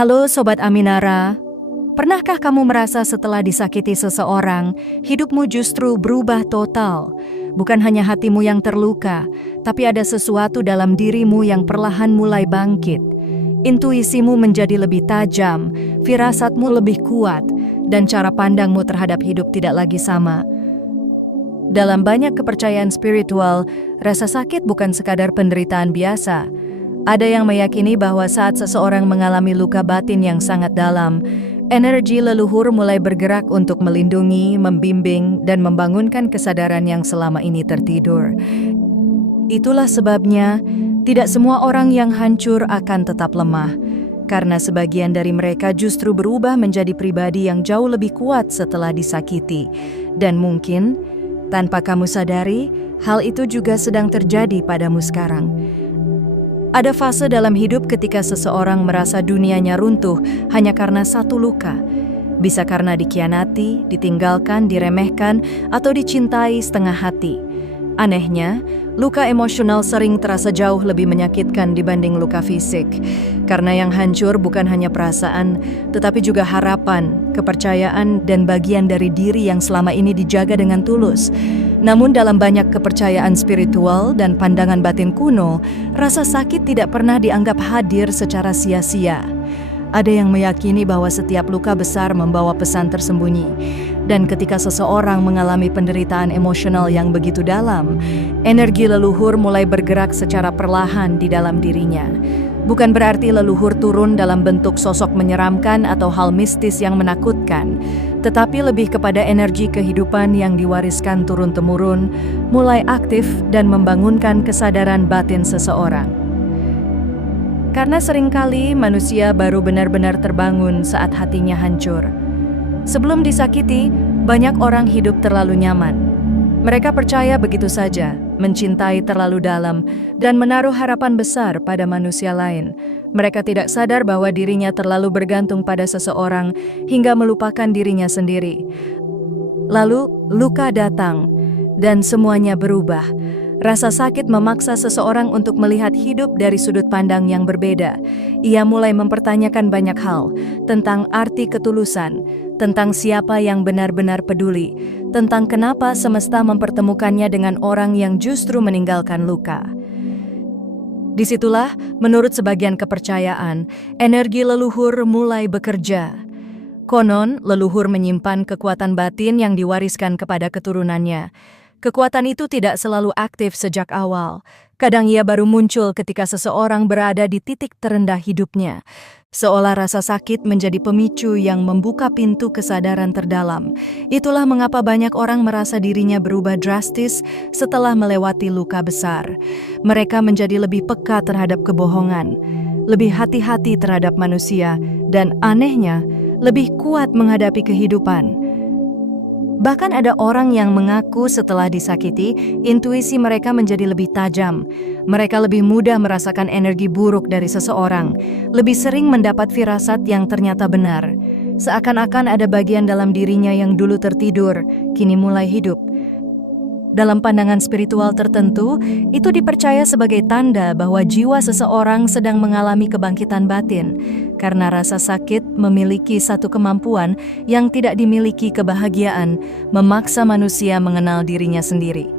Halo Sobat Aminara, pernahkah kamu merasa setelah disakiti seseorang, hidupmu justru berubah total? Bukan hanya hatimu yang terluka, tapi ada sesuatu dalam dirimu yang perlahan mulai bangkit. Intuisimu menjadi lebih tajam, firasatmu lebih kuat, dan cara pandangmu terhadap hidup tidak lagi sama. Dalam banyak kepercayaan spiritual, rasa sakit bukan sekadar penderitaan biasa. Ada yang meyakini bahwa saat seseorang mengalami luka batin yang sangat dalam, energi leluhur mulai bergerak untuk melindungi, membimbing, dan membangunkan kesadaran yang selama ini tertidur. Itulah sebabnya, tidak semua orang yang hancur akan tetap lemah, karena sebagian dari mereka justru berubah menjadi pribadi yang jauh lebih kuat setelah disakiti. Dan mungkin, tanpa kamu sadari, hal itu juga sedang terjadi padamu sekarang. Ada fase dalam hidup ketika seseorang merasa dunianya runtuh hanya karena satu luka. Bisa karena dikhianati, ditinggalkan, diremehkan, atau dicintai setengah hati. Anehnya, luka emosional sering terasa jauh lebih menyakitkan dibanding luka fisik. Karena yang hancur bukan hanya perasaan, tetapi juga harapan, kepercayaan, dan bagian dari diri yang selama ini dijaga dengan tulus. Namun dalam banyak kepercayaan spiritual dan pandangan batin kuno, rasa sakit tidak pernah dianggap hadir secara sia-sia. Ada yang meyakini bahwa setiap luka besar membawa pesan tersembunyi. Dan ketika seseorang mengalami penderitaan emosional yang begitu dalam, energi leluhur mulai bergerak secara perlahan di dalam dirinya. Bukan berarti leluhur turun dalam bentuk sosok menyeramkan atau hal mistis yang menakutkan, tetapi lebih kepada energi kehidupan yang diwariskan turun-temurun, mulai aktif dan membangunkan kesadaran batin seseorang. Karena seringkali manusia baru benar-benar terbangun saat hatinya hancur. Sebelum disakiti, banyak orang hidup terlalu nyaman. Mereka percaya begitu saja, mencintai terlalu dalam, dan menaruh harapan besar pada manusia lain. Mereka tidak sadar bahwa dirinya terlalu bergantung pada seseorang hingga melupakan dirinya sendiri. Lalu, luka datang, dan semuanya berubah. Rasa sakit memaksa seseorang untuk melihat hidup dari sudut pandang yang berbeda. Ia mulai mempertanyakan banyak hal, tentang arti ketulusan, tentang siapa yang benar-benar peduli, tentang kenapa semesta mempertemukannya dengan orang yang justru meninggalkan luka. Disitulah, menurut sebagian kepercayaan, energi leluhur mulai bekerja. Konon, leluhur menyimpan kekuatan batin yang diwariskan kepada keturunannya. Kekuatan itu tidak selalu aktif sejak awal. Kadang ia baru muncul ketika seseorang berada di titik terendah hidupnya. Seolah rasa sakit menjadi pemicu yang membuka pintu kesadaran terdalam. Itulah mengapa banyak orang merasa dirinya berubah drastis setelah melewati luka besar. Mereka menjadi lebih peka terhadap kebohongan, lebih hati-hati terhadap manusia, dan anehnya, lebih kuat menghadapi kehidupan. Bahkan ada orang yang mengaku setelah disakiti, intuisi mereka menjadi lebih tajam. Mereka lebih mudah merasakan energi buruk dari seseorang, lebih sering mendapat firasat yang ternyata benar. Seakan-akan ada bagian dalam dirinya yang dulu tertidur, kini mulai hidup. Dalam pandangan spiritual tertentu, itu dipercaya sebagai tanda bahwa jiwa seseorang sedang mengalami kebangkitan batin, karena rasa sakit memiliki satu kemampuan yang tidak dimiliki kebahagiaan, memaksa manusia mengenal dirinya sendiri.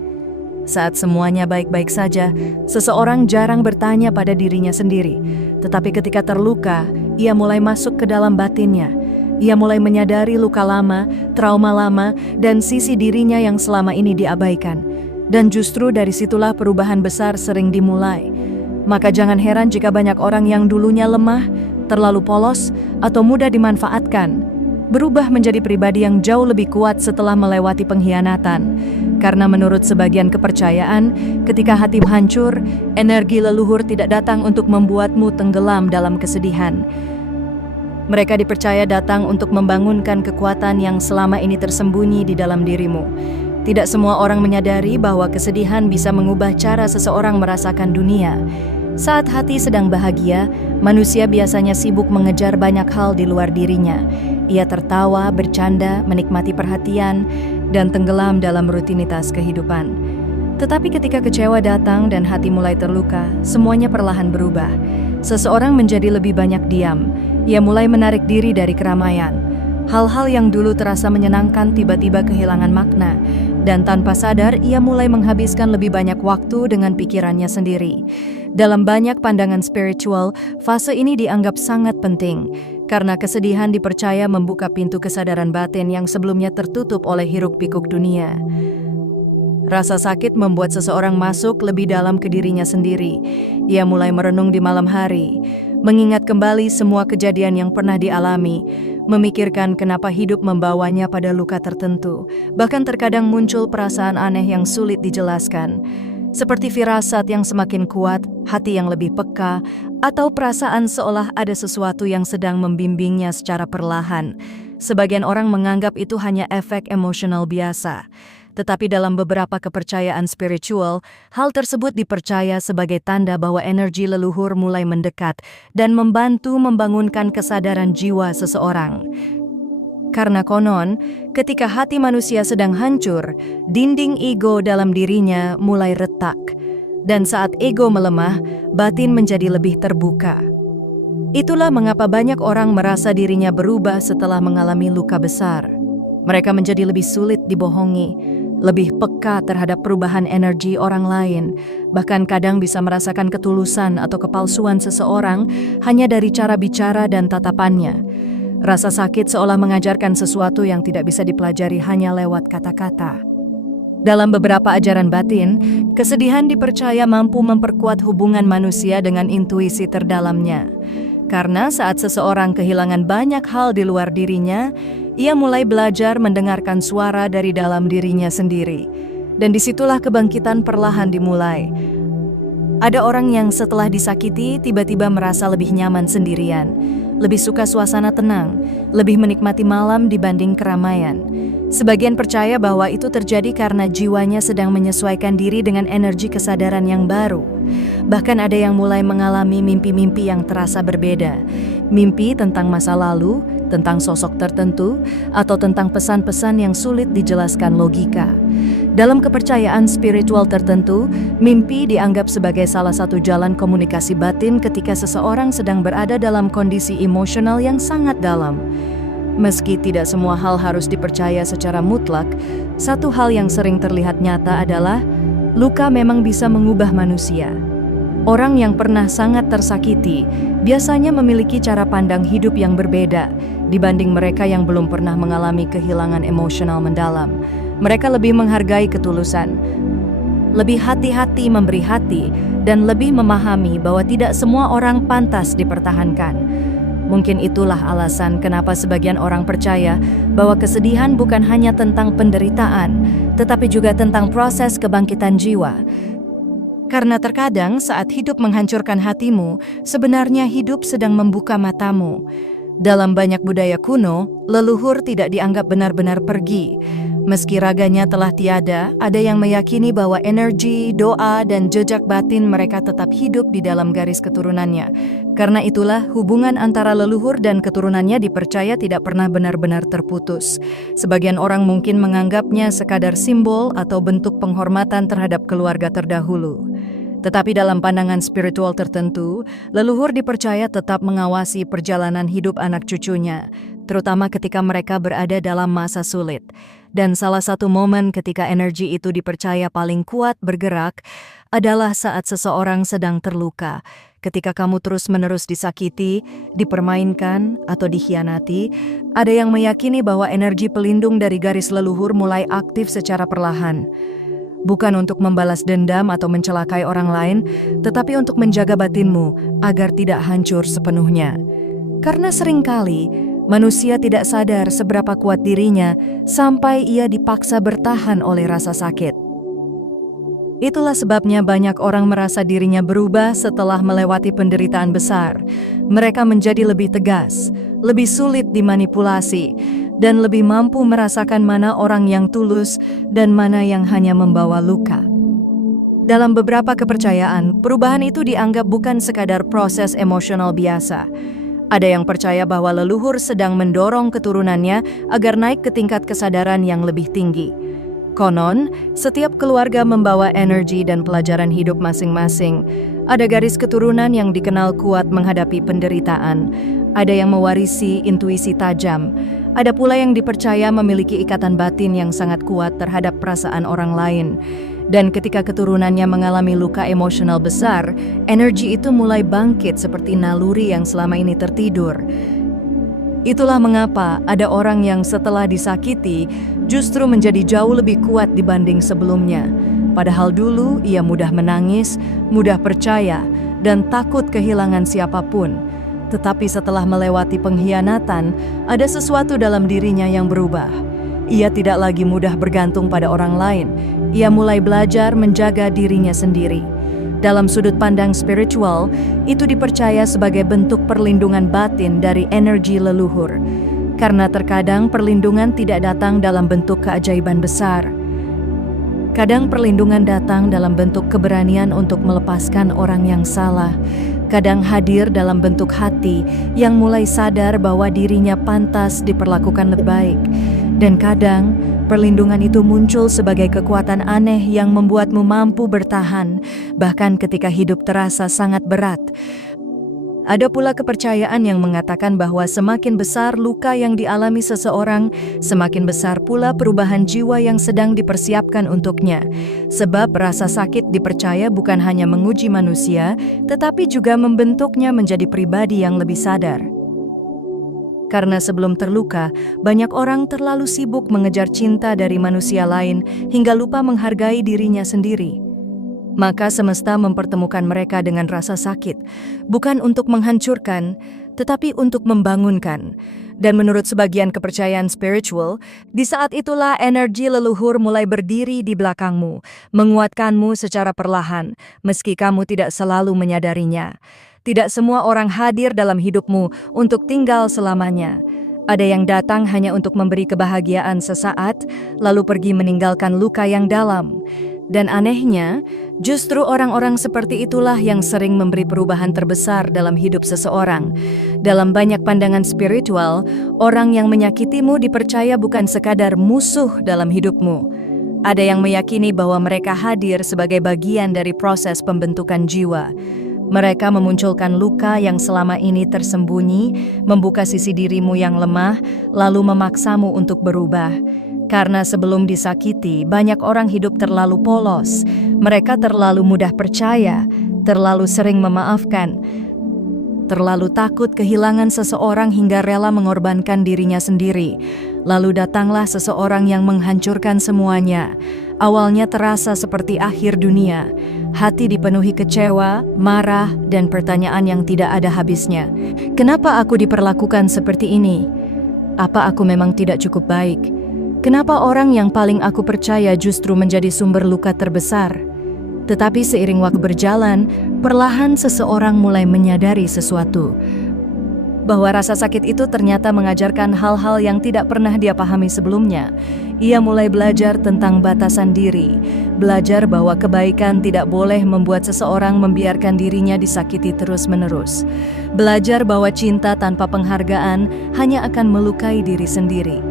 Saat semuanya baik-baik saja, seseorang jarang bertanya pada dirinya sendiri, tetapi ketika terluka, ia mulai masuk ke dalam batinnya. Ia mulai menyadari luka lama, trauma lama, dan sisi dirinya yang selama ini diabaikan. Dan justru dari situlah perubahan besar sering dimulai. Maka jangan heran jika banyak orang yang dulunya lemah, terlalu polos, atau mudah dimanfaatkan, berubah menjadi pribadi yang jauh lebih kuat setelah melewati pengkhianatan. Karena menurut sebagian kepercayaan, ketika hati hancur, energi leluhur tidak datang untuk membuatmu tenggelam dalam kesedihan. Mereka dipercaya datang untuk membangunkan kekuatan yang selama ini tersembunyi di dalam dirimu. Tidak semua orang menyadari bahwa kesedihan bisa mengubah cara seseorang merasakan dunia. Saat hati sedang bahagia, manusia biasanya sibuk mengejar banyak hal di luar dirinya. Ia tertawa, bercanda, menikmati perhatian, dan tenggelam dalam rutinitas kehidupan. Tetapi ketika kecewa datang dan hati mulai terluka, semuanya perlahan berubah. Seseorang menjadi lebih banyak diam. Ia mulai menarik diri dari keramaian. Hal-hal yang dulu terasa menyenangkan tiba-tiba kehilangan makna, dan tanpa sadar ia mulai menghabiskan lebih banyak waktu dengan pikirannya sendiri. Dalam banyak pandangan spiritual, fase ini dianggap sangat penting, karena kesedihan dipercaya membuka pintu kesadaran batin yang sebelumnya tertutup oleh hiruk-pikuk dunia. Rasa sakit membuat seseorang masuk lebih dalam ke dirinya sendiri. Ia mulai merenung di malam hari, mengingat kembali semua kejadian yang pernah dialami, memikirkan kenapa hidup membawanya pada luka tertentu. Bahkan terkadang muncul perasaan aneh yang sulit dijelaskan, seperti firasat yang semakin kuat, hati yang lebih peka, atau perasaan seolah ada sesuatu yang sedang membimbingnya secara perlahan. Sebagian orang menganggap itu hanya efek emosional biasa. Tetapi dalam beberapa kepercayaan spiritual, hal tersebut dipercaya sebagai tanda bahwa energi leluhur mulai mendekat dan membantu membangunkan kesadaran jiwa seseorang. Karena konon, ketika hati manusia sedang hancur, dinding ego dalam dirinya mulai retak. Dan saat ego melemah, batin menjadi lebih terbuka. Itulah mengapa banyak orang merasa dirinya berubah setelah mengalami luka besar. Mereka menjadi lebih sulit dibohongi, lebih peka terhadap perubahan energi orang lain, bahkan kadang bisa merasakan ketulusan atau kepalsuan seseorang hanya dari cara bicara dan tatapannya. Rasa sakit seolah mengajarkan sesuatu yang tidak bisa dipelajari hanya lewat kata-kata. Dalam beberapa ajaran batin, kesedihan dipercaya mampu memperkuat hubungan manusia dengan intuisi terdalamnya. Karena saat seseorang kehilangan banyak hal di luar dirinya, ia mulai belajar mendengarkan suara dari dalam dirinya sendiri. Dan disitulah kebangkitan perlahan dimulai. Ada orang yang setelah disakiti tiba-tiba merasa lebih nyaman sendirian, lebih suka suasana tenang, lebih menikmati malam dibanding keramaian. Sebagian percaya bahwa itu terjadi karena jiwanya sedang menyesuaikan diri dengan energi kesadaran yang baru. Bahkan ada yang mulai mengalami mimpi-mimpi yang terasa berbeda. Mimpi tentang masa lalu, tentang sosok tertentu, atau tentang pesan-pesan yang sulit dijelaskan logika. Dalam kepercayaan spiritual tertentu, mimpi dianggap sebagai salah satu jalan komunikasi batin ketika seseorang sedang berada dalam kondisi emosional yang sangat dalam. Meski tidak semua hal harus dipercaya secara mutlak, satu hal yang sering terlihat nyata adalah luka memang bisa mengubah manusia. Orang yang pernah sangat tersakiti biasanya memiliki cara pandang hidup yang berbeda dibanding mereka yang belum pernah mengalami kehilangan emosional mendalam. Mereka lebih menghargai ketulusan, lebih hati-hati memberi hati, dan lebih memahami bahwa tidak semua orang pantas dipertahankan. Mungkin itulah alasan kenapa sebagian orang percaya bahwa kesedihan bukan hanya tentang penderitaan, tetapi juga tentang proses kebangkitan jiwa. Karena terkadang saat hidup menghancurkan hatimu, sebenarnya hidup sedang membuka matamu. Dalam banyak budaya kuno, leluhur tidak dianggap benar-benar pergi. Meski raganya telah tiada, ada yang meyakini bahwa energi, doa, dan jejak batin mereka tetap hidup di dalam garis keturunannya. Karena itulah, hubungan antara leluhur dan keturunannya dipercaya tidak pernah benar-benar terputus. Sebagian orang mungkin menganggapnya sekadar simbol atau bentuk penghormatan terhadap keluarga terdahulu. Tetapi dalam pandangan spiritual tertentu, leluhur dipercaya tetap mengawasi perjalanan hidup anak cucunya, terutama ketika mereka berada dalam masa sulit. Dan salah satu momen ketika energi itu dipercaya paling kuat bergerak adalah saat seseorang sedang terluka. Ketika kamu terus-menerus disakiti, dipermainkan, atau dikhianati, ada yang meyakini bahwa energi pelindung dari garis leluhur mulai aktif secara perlahan. Bukan untuk membalas dendam atau mencelakai orang lain, tetapi untuk menjaga batinmu agar tidak hancur sepenuhnya. Karena seringkali manusia tidak sadar seberapa kuat dirinya sampai ia dipaksa bertahan oleh rasa sakit. Itulah sebabnya banyak orang merasa dirinya berubah setelah melewati penderitaan besar. Mereka menjadi lebih tegas, lebih sulit dimanipulasi, dan lebih mampu merasakan mana orang yang tulus dan mana yang hanya membawa luka. Dalam beberapa kepercayaan, perubahan itu dianggap bukan sekadar proses emosional biasa. Ada yang percaya bahwa leluhur sedang mendorong keturunannya agar naik ke tingkat kesadaran yang lebih tinggi. Konon, setiap keluarga membawa energi dan pelajaran hidup masing-masing. Ada garis keturunan yang dikenal kuat menghadapi penderitaan. Ada yang mewarisi intuisi tajam. Ada pula yang dipercaya memiliki ikatan batin yang sangat kuat terhadap perasaan orang lain. Dan ketika keturunannya mengalami luka emosional besar, energi itu mulai bangkit seperti naluri yang selama ini tertidur. Itulah mengapa ada orang yang setelah disakiti justru menjadi jauh lebih kuat dibanding sebelumnya. Padahal dulu ia mudah menangis, mudah percaya, dan takut kehilangan siapapun. Tetapi setelah melewati pengkhianatan, ada sesuatu dalam dirinya yang berubah. Ia tidak lagi mudah bergantung pada orang lain. Ia mulai belajar menjaga dirinya sendiri. Dalam sudut pandang spiritual, itu dipercaya sebagai bentuk perlindungan batin dari energi leluhur. Karena terkadang perlindungan tidak datang dalam bentuk keajaiban besar. Kadang perlindungan datang dalam bentuk keberanian untuk melepaskan orang yang salah. Kadang hadir dalam bentuk hati yang mulai sadar bahwa dirinya pantas diperlakukan lebih baik. Dan kadang, perlindungan itu muncul sebagai kekuatan aneh yang membuatmu mampu bertahan, bahkan ketika hidup terasa sangat berat. Ada pula kepercayaan yang mengatakan bahwa semakin besar luka yang dialami seseorang, semakin besar pula perubahan jiwa yang sedang dipersiapkan untuknya. Sebab rasa sakit dipercaya bukan hanya menguji manusia, tetapi juga membentuknya menjadi pribadi yang lebih sadar. Karena sebelum terluka, banyak orang terlalu sibuk mengejar cinta dari manusia lain hingga lupa menghargai dirinya sendiri. Maka semesta mempertemukan mereka dengan rasa sakit, bukan untuk menghancurkan, tetapi untuk membangunkan. Dan menurut sebagian kepercayaan spiritual, di saat itulah energi leluhur mulai berdiri di belakangmu, menguatkanmu secara perlahan, meski kamu tidak selalu menyadarinya. Tidak semua orang hadir dalam hidupmu untuk tinggal selamanya. Ada yang datang hanya untuk memberi kebahagiaan sesaat, lalu pergi meninggalkan luka yang dalam. Dan anehnya, justru orang-orang seperti itulah yang sering memberi perubahan terbesar dalam hidup seseorang. Dalam banyak pandangan spiritual, orang yang menyakitimu dipercaya bukan sekadar musuh dalam hidupmu. Ada yang meyakini bahwa mereka hadir sebagai bagian dari proses pembentukan jiwa. Mereka memunculkan luka yang selama ini tersembunyi, membuka sisi dirimu yang lemah, lalu memaksamu untuk berubah. Karena sebelum disakiti, banyak orang hidup terlalu polos. Mereka terlalu mudah percaya, terlalu sering memaafkan, terlalu takut kehilangan seseorang hingga rela mengorbankan dirinya sendiri. Lalu datanglah seseorang yang menghancurkan semuanya. Awalnya terasa seperti akhir dunia. Hati dipenuhi kecewa, marah, dan pertanyaan yang tidak ada habisnya. Kenapa aku diperlakukan seperti ini? Apa aku memang tidak cukup baik? Kenapa orang yang paling aku percaya justru menjadi sumber luka terbesar? Tetapi seiring waktu berjalan, perlahan seseorang mulai menyadari sesuatu. Bahwa rasa sakit itu ternyata mengajarkan hal-hal yang tidak pernah dia pahami sebelumnya. Ia mulai belajar tentang batasan diri, belajar bahwa kebaikan tidak boleh membuat seseorang membiarkan dirinya disakiti terus-menerus. Belajar bahwa cinta tanpa penghargaan hanya akan melukai diri sendiri.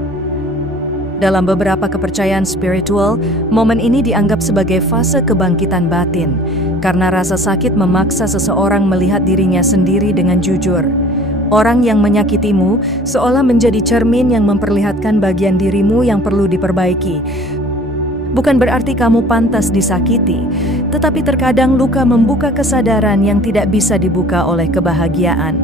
Dalam beberapa kepercayaan spiritual, momen ini dianggap sebagai fase kebangkitan batin, karena rasa sakit memaksa seseorang melihat dirinya sendiri dengan jujur. Orang yang menyakitimu seolah menjadi cermin yang memperlihatkan bagian dirimu yang perlu diperbaiki. Bukan berarti kamu pantas disakiti, tetapi terkadang luka membuka kesadaran yang tidak bisa dibuka oleh kebahagiaan.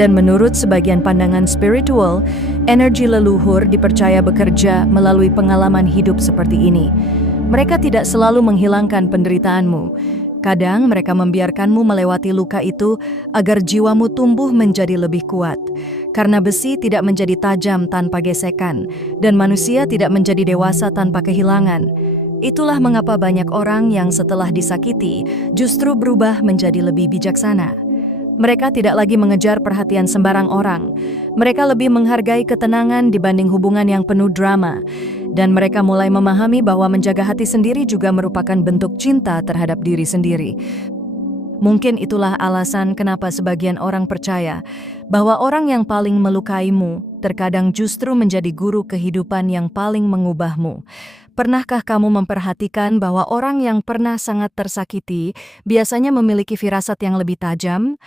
Dan menurut sebagian pandangan spiritual, energi leluhur dipercaya bekerja melalui pengalaman hidup seperti ini. Mereka tidak selalu menghilangkan penderitaanmu. Kadang mereka membiarkanmu melewati luka itu agar jiwamu tumbuh menjadi lebih kuat. Karena besi tidak menjadi tajam tanpa gesekan, dan manusia tidak menjadi dewasa tanpa kehilangan. Itulah mengapa banyak orang yang setelah disakiti justru berubah menjadi lebih bijaksana. Mereka tidak lagi mengejar perhatian sembarang orang. Mereka lebih menghargai ketenangan dibanding hubungan yang penuh drama. Dan mereka mulai memahami bahwa menjaga hati sendiri juga merupakan bentuk cinta terhadap diri sendiri. Mungkin itulah alasan kenapa sebagian orang percaya bahwa orang yang paling melukaimu terkadang justru menjadi guru kehidupan yang paling mengubahmu. Pernahkah kamu memperhatikan bahwa orang yang pernah sangat tersakiti biasanya memiliki firasat yang lebih tajam?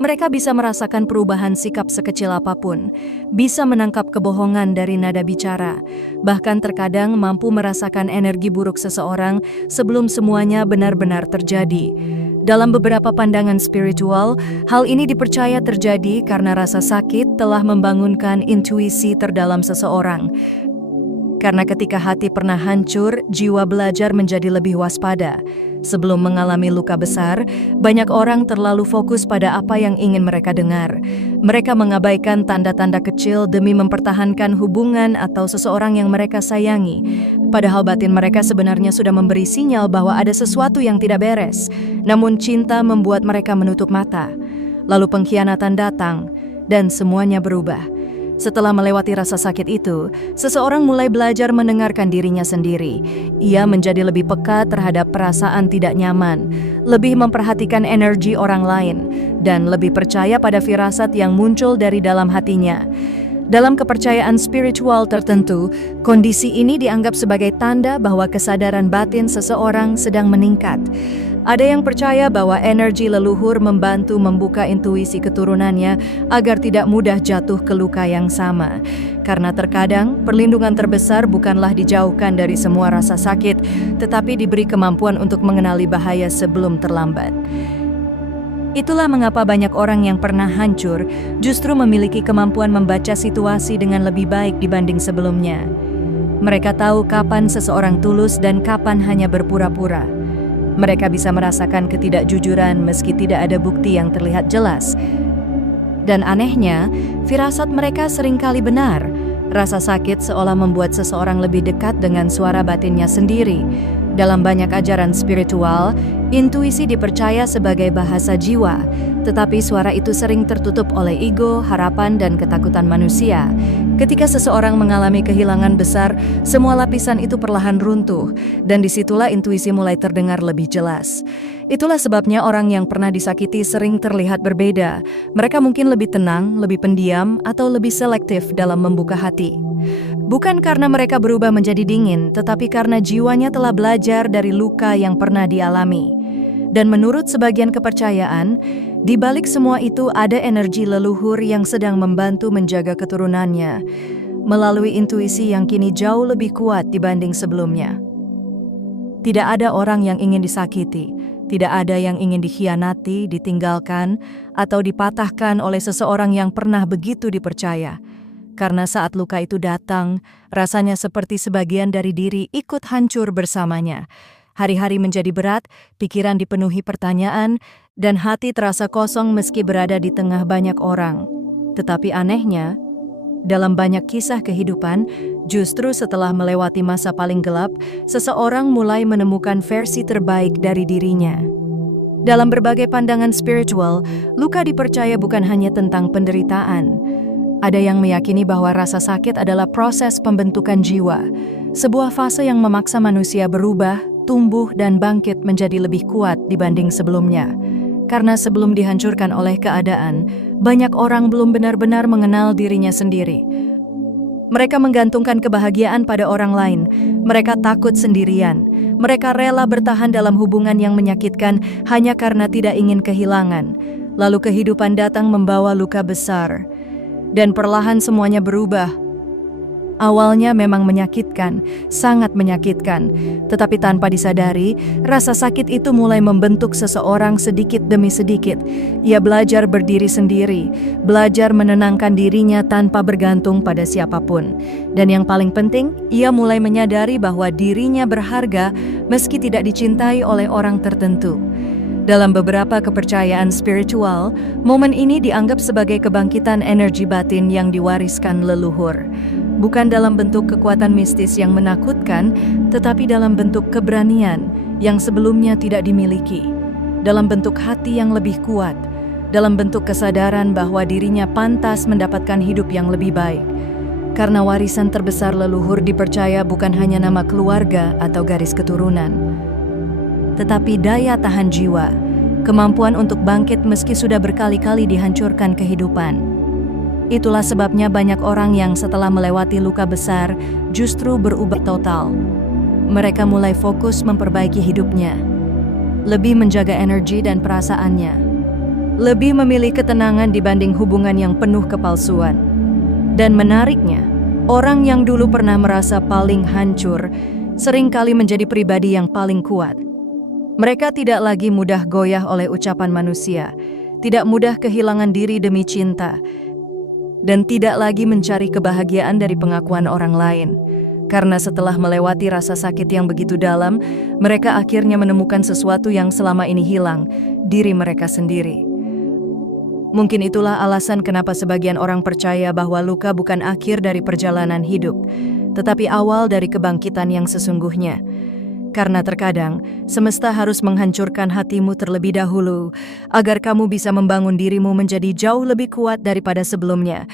Mereka bisa merasakan perubahan sikap sekecil apapun, bisa menangkap kebohongan dari nada bicara, bahkan terkadang mampu merasakan energi buruk seseorang sebelum semuanya benar-benar terjadi. Dalam beberapa pandangan spiritual, hal ini dipercaya terjadi karena rasa sakit telah membangunkan intuisi terdalam seseorang. Karena ketika hati pernah hancur, jiwa belajar menjadi lebih waspada. Sebelum mengalami luka besar, banyak orang terlalu fokus pada apa yang ingin mereka dengar. Mereka mengabaikan tanda-tanda kecil demi mempertahankan hubungan atau seseorang yang mereka sayangi. Padahal batin mereka sebenarnya sudah memberi sinyal bahwa ada sesuatu yang tidak beres. Namun cinta membuat mereka menutup mata. Lalu pengkhianatan datang, dan semuanya berubah. Setelah melewati rasa sakit itu, seseorang mulai belajar mendengarkan dirinya sendiri. Ia menjadi lebih peka terhadap perasaan tidak nyaman, lebih memperhatikan energi orang lain, dan lebih percaya pada firasat yang muncul dari dalam hatinya. Dalam kepercayaan spiritual tertentu, kondisi ini dianggap sebagai tanda bahwa kesadaran batin seseorang sedang meningkat. Ada yang percaya bahwa energi leluhur membantu membuka intuisi keturunannya agar tidak mudah jatuh ke luka yang sama. Karena terkadang perlindungan terbesar bukanlah dijauhkan dari semua rasa sakit, tetapi diberi kemampuan untuk mengenali bahaya sebelum terlambat. Itulah mengapa banyak orang yang pernah hancur justru memiliki kemampuan membaca situasi dengan lebih baik dibanding sebelumnya. Mereka tahu kapan seseorang tulus dan kapan hanya berpura-pura. Mereka bisa merasakan ketidakjujuran meski tidak ada bukti yang terlihat jelas. Dan anehnya, firasat mereka seringkali benar. Rasa sakit seolah membuat seseorang lebih dekat dengan suara batinnya sendiri. Dalam banyak ajaran spiritual, intuisi dipercaya sebagai bahasa jiwa, tetapi suara itu sering tertutup oleh ego, harapan, dan ketakutan manusia. Ketika seseorang mengalami kehilangan besar, semua lapisan itu perlahan runtuh, dan disitulah intuisi mulai terdengar lebih jelas. Itulah sebabnya orang yang pernah disakiti sering terlihat berbeda. Mereka mungkin lebih tenang, lebih pendiam, atau lebih selektif dalam membuka hati. Bukan karena mereka berubah menjadi dingin, tetapi karena jiwanya telah belajar dari luka yang pernah dialami. Dan menurut sebagian kepercayaan, di balik semua itu ada energi leluhur yang sedang membantu menjaga keturunannya, melalui intuisi yang kini jauh lebih kuat dibanding sebelumnya. Tidak ada orang yang ingin disakiti, tidak ada yang ingin dikhianati, ditinggalkan, atau dipatahkan oleh seseorang yang pernah begitu dipercaya. Karena saat luka itu datang, rasanya seperti sebagian dari diri ikut hancur bersamanya. Hari-hari menjadi berat, pikiran dipenuhi pertanyaan, dan hati terasa kosong meski berada di tengah banyak orang. Tetapi anehnya, dalam banyak kisah kehidupan, justru setelah melewati masa paling gelap, seseorang mulai menemukan versi terbaik dari dirinya. Dalam berbagai pandangan spiritual, luka dipercaya bukan hanya tentang penderitaan. Ada yang meyakini bahwa rasa sakit adalah proses pembentukan jiwa, sebuah fase yang memaksa manusia berubah, tumbuh, dan bangkit menjadi lebih kuat dibanding sebelumnya. Karena sebelum dihancurkan oleh keadaan, banyak orang belum benar-benar mengenal dirinya sendiri. Mereka menggantungkan kebahagiaan pada orang lain. Mereka takut sendirian. Mereka rela bertahan dalam hubungan yang menyakitkan hanya karena tidak ingin kehilangan. Lalu kehidupan datang membawa luka besar. Dan perlahan semuanya berubah. Awalnya memang menyakitkan, sangat menyakitkan. Tetapi tanpa disadari, rasa sakit itu mulai membentuk seseorang sedikit demi sedikit. Ia belajar berdiri sendiri, belajar menenangkan dirinya tanpa bergantung pada siapapun. Dan yang paling penting, ia mulai menyadari bahwa dirinya berharga meski tidak dicintai oleh orang tertentu. Dalam beberapa kepercayaan spiritual, momen ini dianggap sebagai kebangkitan energi batin yang diwariskan leluhur. Bukan dalam bentuk kekuatan mistis yang menakutkan, tetapi dalam bentuk keberanian yang sebelumnya tidak dimiliki. Dalam bentuk hati yang lebih kuat, dalam bentuk kesadaran bahwa dirinya pantas mendapatkan hidup yang lebih baik. Karena warisan terbesar leluhur dipercaya bukan hanya nama keluarga atau garis keturunan, tetapi daya tahan jiwa, kemampuan untuk bangkit meski sudah berkali-kali dihancurkan kehidupan. Itulah sebabnya banyak orang yang setelah melewati luka besar justru berubah total. Mereka mulai fokus memperbaiki hidupnya, lebih menjaga energi dan perasaannya, lebih memilih ketenangan dibanding hubungan yang penuh kepalsuan. Dan menariknya, orang yang dulu pernah merasa paling hancur seringkali menjadi pribadi yang paling kuat. Mereka tidak lagi mudah goyah oleh ucapan manusia, tidak mudah kehilangan diri demi cinta, dan tidak lagi mencari kebahagiaan dari pengakuan orang lain. Karena setelah melewati rasa sakit yang begitu dalam, mereka akhirnya menemukan sesuatu yang selama ini hilang, diri mereka sendiri. Mungkin itulah alasan kenapa sebagian orang percaya bahwa luka bukan akhir dari perjalanan hidup, tetapi awal dari kebangkitan yang sesungguhnya. Karena terkadang, semesta harus menghancurkan hatimu terlebih dahulu, agar kamu bisa membangun dirimu menjadi jauh lebih kuat daripada sebelumnya.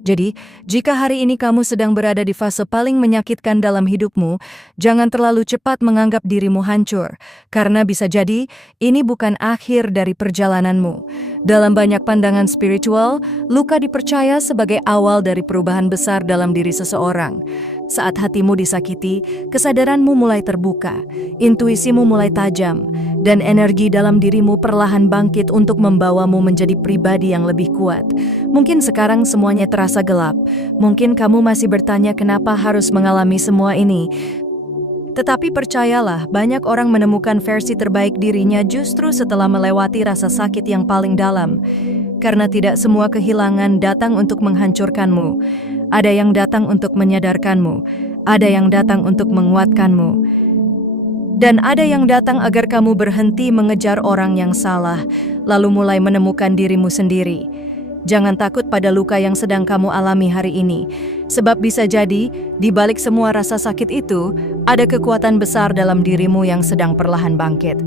Jadi, jika hari ini kamu sedang berada di fase paling menyakitkan dalam hidupmu, jangan terlalu cepat menganggap dirimu hancur, karena bisa jadi ini bukan akhir dari perjalananmu. Dalam banyak pandangan spiritual, luka dipercaya sebagai awal dari perubahan besar dalam diri seseorang. Saat hatimu disakiti, kesadaranmu mulai terbuka, intuisimu mulai tajam, dan energi dalam dirimu perlahan bangkit untuk membawamu menjadi pribadi yang lebih kuat. Mungkin sekarang semuanya terasa gelap. Mungkin kamu masih bertanya kenapa harus mengalami semua ini. Tetapi percayalah, banyak orang menemukan versi terbaik dirinya justru setelah melewati rasa sakit yang paling dalam. Karena tidak semua kehilangan datang untuk menghancurkanmu. Ada yang datang untuk menyadarkanmu, ada yang datang untuk menguatkanmu, dan ada yang datang agar kamu berhenti mengejar orang yang salah, lalu mulai menemukan dirimu sendiri. Jangan takut pada luka yang sedang kamu alami hari ini, sebab bisa jadi di balik semua rasa sakit itu, ada kekuatan besar dalam dirimu yang sedang perlahan bangkit.